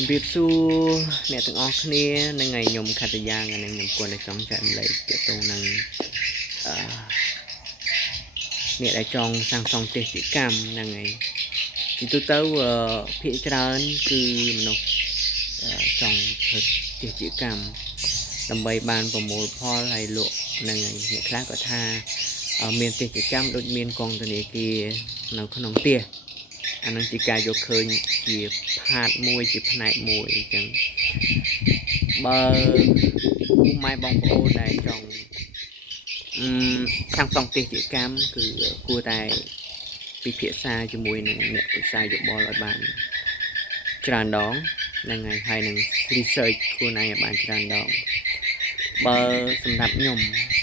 ជំរាបសួរអ្នកទាំងអស់គ្នានឹងថ្ងៃខ្ញុំខត្តយ៉ាងនិងខ្ញុំគួរតែចង់ចែករំលែកទាក់ទងនឹងអ្នកដែលចង់សាងសង់ទេសចកម្មហ្នឹងហើយទីទៅភាគច្រើនគឺមនុស្សចង់ធ្វើទេសចកម្មដើម្បីបានប្រមូលផលហើយលក់ហ្នឹងហើយអ្នកខ្លះក៏ថាមានទេសចកម្មដូចមានកងធនាគារនៅក្នុងផ្ទះអានឹងជាការយកឃើញជាផាតមួយជាផ្នែកមួយអញ្ចឹងបើពុកម៉ែបងប្អូនដែលចង់សាងសង់ទេសចកម្មគឺគួរតែពិភាក្សាជាមួយនឹងអ្នកប្រឹក្សាយោបល់ឲ្យបានច្រើនដងហ្នឹងហើយនឹង research ខ្លួនឯងឲ្យបានច្រើនដងបើសម្រាប់ខ្ញុំ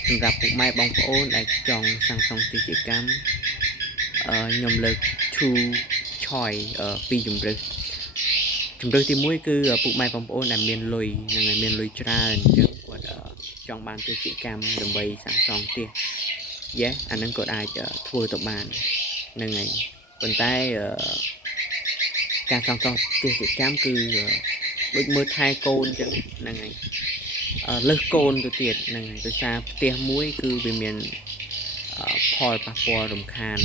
សម្រាប់ពុកម៉ែបងប្អូនដែលចង់សាងសង់ទេសចកម្មខ្ញុំលើក two choice ពីរជំរើសទី1គឺពុកម៉ែបងប្អូនដែលមានលុយនឹងឲ្យមានលុយច្រើនអញ្ចឹងគាត់ចង់បានទេសចកម្មដើម្បីសាងសង់ផ្ទះអានឹងគាត់អាចធ្វើទៅបានហ្នឹងហើយប៉ុន្តែការសាងសង់ទេសកម្មគឺដូចមើលថែកូនអញ្ចឹងហ្នឹងហើយលើសកូនទៅទៀតហ្នឹងហើយដោយសារផ្ទះមួយគឺវាមានផលប៉ះពាល់រំខាន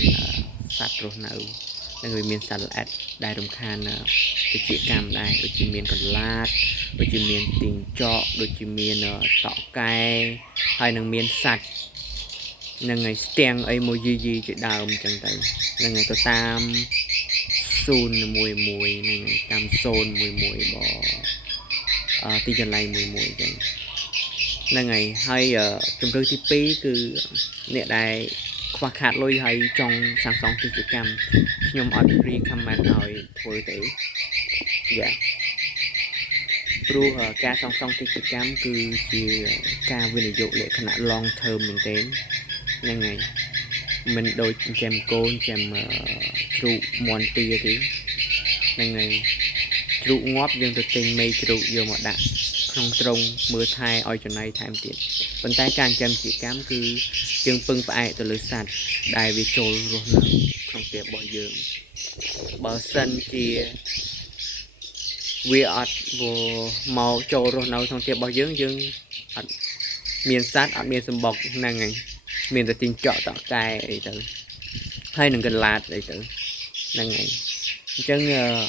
សត្វរស់នៅនឹងវាមានសត្វល្អិតដែលរំខានទេសកម្មដែរដូចជាមានកន្លាតដូចជាមានទីងចក់ដូចជាមានតក់កែហើយនឹងមានសត្វនឹងឲ្យស្ទាំងអីមួយយីជាដើមអញ្ចឹងទៅនឹងឲ្យទៅតាម011នឹងតាម011បទីកន្លែងមួយអញ្ចឹងហ្នឹងហើយជំរឿនទី2គឺអ្នកដែលខ្វះខាតលុយហើយចង់សាងសង់ទេសកម្មខ្ញុំអត់ recommend ឲ្យធ្វើទេព្រោះការសាងសង់ទេសកម្មគឺជាការវិនិយោគលក្ខណៈ long term មែនទេហ្នឹងហើយមិនដូចចិញ្ចឹមកូនចិញ្ចឹមជ្រូកមាន់ទាទេហ្នឹងហើយជ្រូកងាប់យើងទៅទិញមេជ្រូកយកមកដាក់ក្នុងទ្រុងមើលថែឲ្យចំណីថែមទៀតប៉ុន្តែការចិញ្ចឹមទេសកម្មគឺយើងពឹងផ្អែកទៅលើសត្វដែលវាចូលរស់នៅក្នុងផ្ទះរបស់យើងបើសិនជាវាអត់មកចូលរស់នៅក្នុងផ្ទះរបស់យើងអត់មានសត្វអត់មានសម្បុកហ្នឹងហើយមានតែទីងចក់តក់កែអីទៅហើយនឹងកន្លាតអីទៅហ្នឹងហើយអញ្ចឹង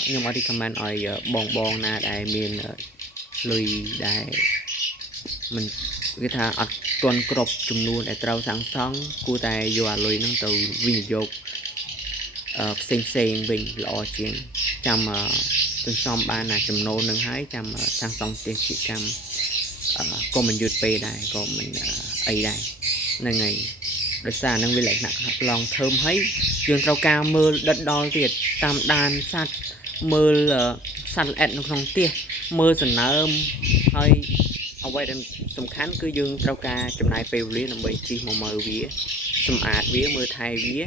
ខ្ញុំអត់ recommend ឲ្យបងណាដែលមានលុយដែលមិនគេថាអត់ទាន់គ្រប់ចំនួនដែលត្រូវសាងសង់គួរតែយកអាលុយហ្នឹងទៅវិនិយោគផ្សេងវិញល្អជាងចាំសន្សំបានចំណូលនឹងហើយចាំសាងសង់ទេសកម្មក៏មិនយឺតពេកដែរក៏មិនអីដែរហ្នឹងហើយដោយសារនឹងវាលក្ខណៈ long term ហើយយើងត្រូវការមើលដិតដល់ទៀតតាមដានសត្វមើលសត្វល្អិតនៅក្នុងផ្ទះមើលសណ្ដើមហើយអ្វីដែលសំខាន់គឺយើងត្រូវការចំណាយពេលវេលាដើម្បីជិះមកមើលវាសម្អាតវាមើលថែវា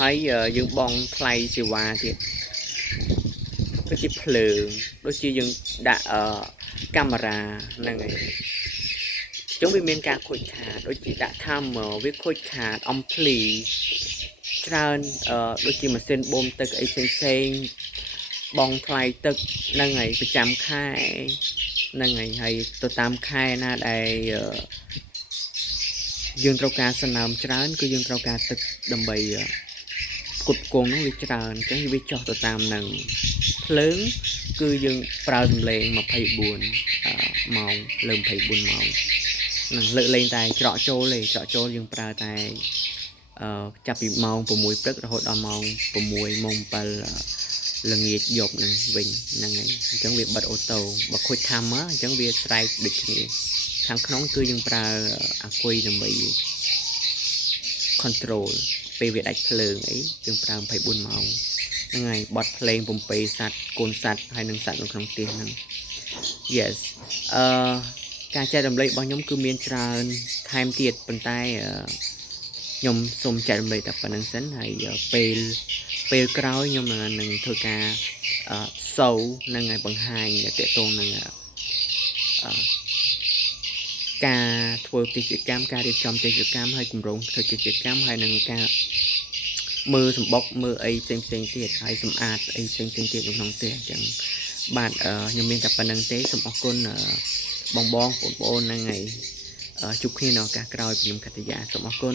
ហើយយើងបង់ថ្លៃសេវាទៀតដូចជាភ្លើងដូចជាយើងដាក់កាមេរ៉ាហ្នឹងហើយអញ្ចឹងវាមានការខូចខាតដូចជាដាក់ថាមវាខូចខាតអំភ្លីច្រើនដូចជាម៉ាស៊ីនបូមទឹកអីផ្សេងបងថ្លៃទឹកហ្នឹងហើយប្រចាំខែហ្នឹងហើយទៅតាមខែណាដែលយើងត្រូវការសំណើមច្រើនគឺយើងត្រូវការទឹកដើម្បីផ្គត់ផ្គង់នោះវាច្រើនអញ្ចឹងវាចុះទៅតាមនឹងភ្លើងគឺយើងប្រើសម្លេង24ម៉ោងលើ24ម៉ោងនឹងលើកលែងតែច្រកចូលទេច្រកចូលយើងប្រើតែចាប់ពីម៉ោង6ព្រឹករហូតដល់ម៉ោង6ម៉ោង7ល្ងាចយប់ហ្នឹងវិញហ្នឹងហើយអញ្ចឹងវាបិទអូតូបើខូច timer អញ្ចឹងវាស្រែកដូចគ្នាខាងក្នុងគឺយើងប្រើអាគុយដើម្បី control ពេលវាដាច់ភ្លើងអីយើងប្រើ24ម៉ោងហ្នឹងហើយបត់ភ្លេងបំពេសัตว์កូនសัตว์ហើយនឹងសัตว์នៅក្នុងផ្ទះហ្នឹង yes ការចែករំលែករបស់ខ្ញុំគឺមានច្រើនថែមទៀតប៉ុន្តែខ្ញុំសូមចែករំលែកតែប៉ុណ្្នឹងសិនហើយពេលក្រោយខ្ញុំនឹងធ្វើការshowនឹងឲ្យបង្ហាញទាក់ទងនឹងការធ្វើទេសកម្មការរៀបចំទេសកម្មហើយគម្រោងធ្វើទេសកម្មហើយនឹងការមើលសម្បុកមើលអីផ្សេងទៀតហើយសម្អាតអីផ្សេងទៀតនៅក្នុងផ្ទះអញ្ចឹង បាទខ្ញុំមានតែប៉ុណ្្នឹងទេសូមអរគុណបងប្អូនហ្នឹងហើយជួបគ្នានៅឱកាសក្រោយខ្ញុំកតយាសូមអរគុណ